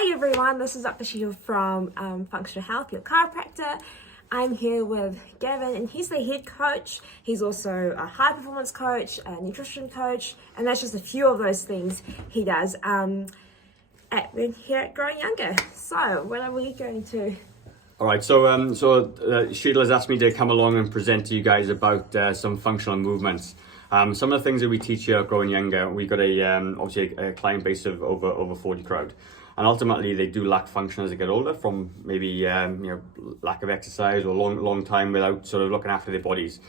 Hi everyone, this is Dr. Sheila from Functional Health, your chiropractor. I'm here with Gavin and he's the head coach. He's also a high performance coach, a nutrition coach, and that's just a few of those things he does here at Growing Younger. So what are we going to... All right, so Sheila has asked me to come along and present to you guys about some functional movements. Some of the things that we teach here at Growing Younger, we've got obviously a client base of over 40 crowd. And ultimately, they do lack function as they get older from maybe lack of exercise or long time without sort of looking after their bodies.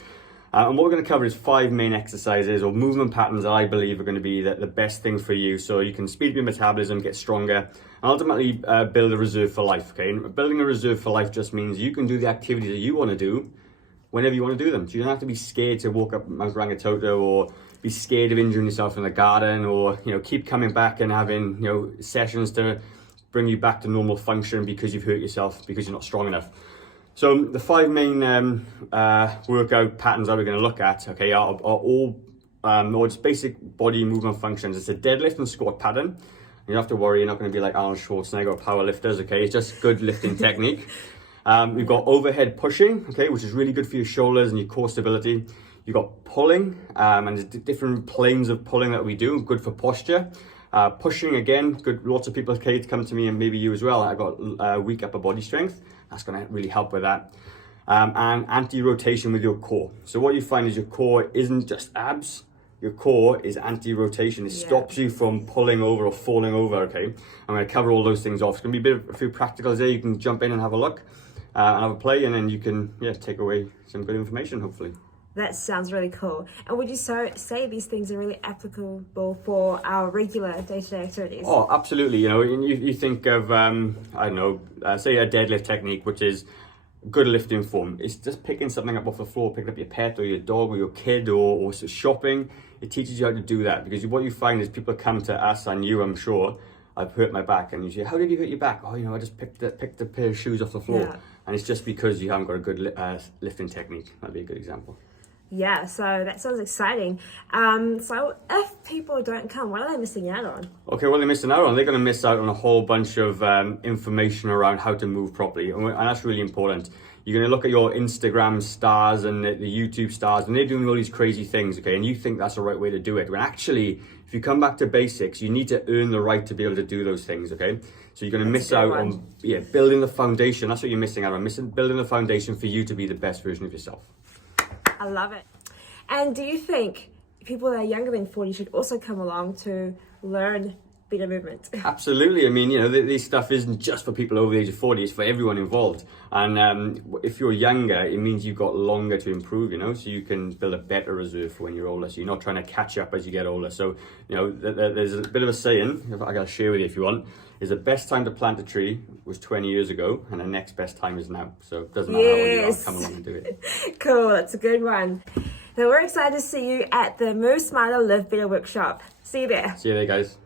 And what we're going to cover is 5 main exercises or movement patterns that I believe are going to be the best thing for you, so you can speed up your metabolism, get stronger, and ultimately build a reserve for life. Okay, and building a reserve for life just means you can do the activities that you want to do whenever you want to do them. So you don't have to be scared to walk up Mount Rangitoto or be scared of injuring yourself in the garden, or keep coming back and having sessions to bring you back to normal function because you've hurt yourself because you're not strong enough. So the 5 main workout patterns that we're going to look at, okay, are all just basic body movement functions. It's a deadlift and squat pattern. You don't have to worry, you're not going to be like Arnold Schwarzenegger or power lifters, okay? It's just good lifting technique. We've got overhead pushing, okay, which is really good for your shoulders and your core stability. You've got pulling, and there's different planes of pulling that we do, good for posture. Pushing, again, good. Lots of people come to me, and maybe you as well. I got weak upper body strength. That's going to really help with that. And anti-rotation with your core. So what you find is your core isn't just abs. Your core is anti-rotation. It stops you from pulling over or falling over, okay? I'm going to cover all those things off. It's going to be a few practicals there. You can jump in and have a look and have a play, and then you can take away some good information, hopefully. That sounds really cool. And would you say these things are really applicable for our regular day-to-day activities? Oh, absolutely. You think of, say a deadlift technique, which is good lifting form. It's just picking something up off the floor, picking up your pet or your dog or your kid or shopping. It teaches you how to do that, because what you find is people come to us, and you, I'm sure, I've hurt my back, and you say, how did you hurt your back? Oh, I just picked a pair of shoes off the floor. Yeah. And it's just because you haven't got a good lifting technique. That'd be a good example. Yeah, so that sounds exciting. So if people don't come, what are they missing out on? Okay, what are they missing out on? They're going to miss out on a whole bunch of information around how to move properly, and that's really important. You're going to look at your Instagram stars and the YouTube stars, and they're doing all these crazy things, okay? And you think that's the right way to do it. When actually, if you come back to basics, you need to earn the right to be able to do those things, okay? So you're going to miss out on building the foundation. That's what you're missing out on. Building the foundation for you to be the best version of yourself. I love it. And do you think people that are younger than 40 should also come along to learn better movement? Absolutely. I mean, this stuff isn't just for people over the age of 40, it's for everyone involved. And if you're younger, it means you've got longer to improve, so you can build a better reserve for when you're older. So you're not trying to catch up as you get older. So, there's a bit of a saying, I got to share with you if you want, is the best time to plant a tree was 20 years ago, and the next best time is now. So it doesn't matter how old you are, come along and do it. Cool, that's a good one. So we're excited to see you at the Move Smarter, Live Better workshop. See you there. See you there, guys.